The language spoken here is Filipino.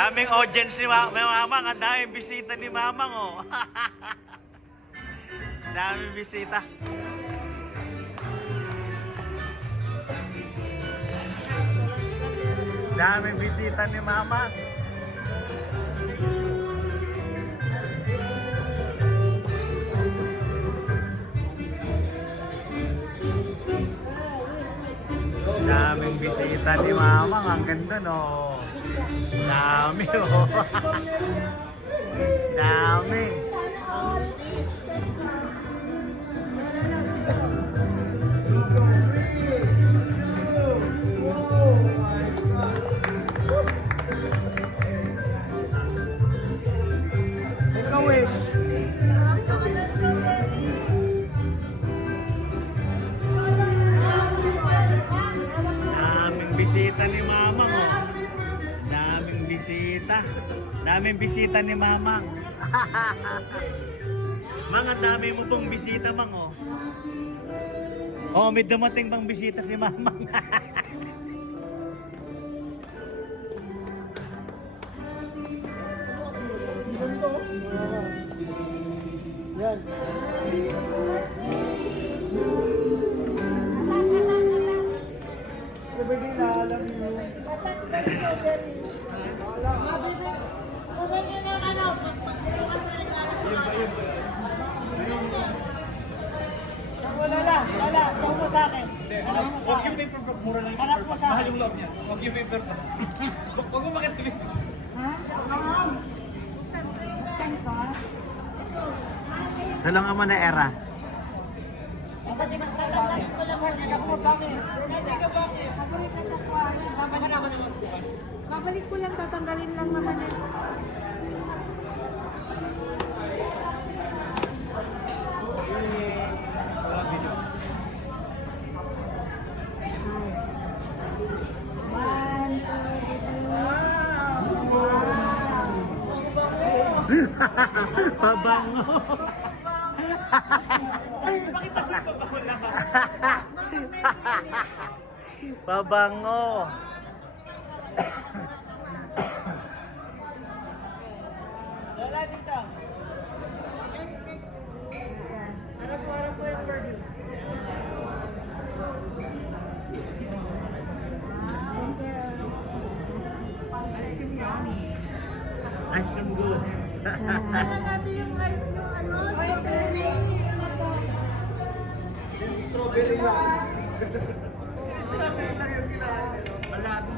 Daming audience ni Mamang. Ang daming bisita ni Mamang, oh. Daming bisita. Daming bisita ni Mamang. Daming bisita ni Mamang. Ang ganda, no? Dami, oh. Dami. Daming bisita ni Mamang, oh. Daming bisita. Daming bisita ni Mamang. Mang, ang dami mo pong bisita, Mang, oh. Oh, may dumating pang bisita si Mamang. Yan. Sabi na alam niyo. Wala. Huwag mo sa akin. Huwag yung paper bag, mura lang yung Harap paper mo bag. sa Mahal akin. yung loob niya. Huwag yung paper bag. Huwag mo makatili. Tulungan mo na, Era. Babalik ko lang, tatanggalin lang naman yan. One, two, three. Pabango. Pabango. Wala dito. Harap po yung birdie. Ice cream good. Ano natin yung ice yung ano? Strawberry lang. Strawberry lang yung kinain. Malabo.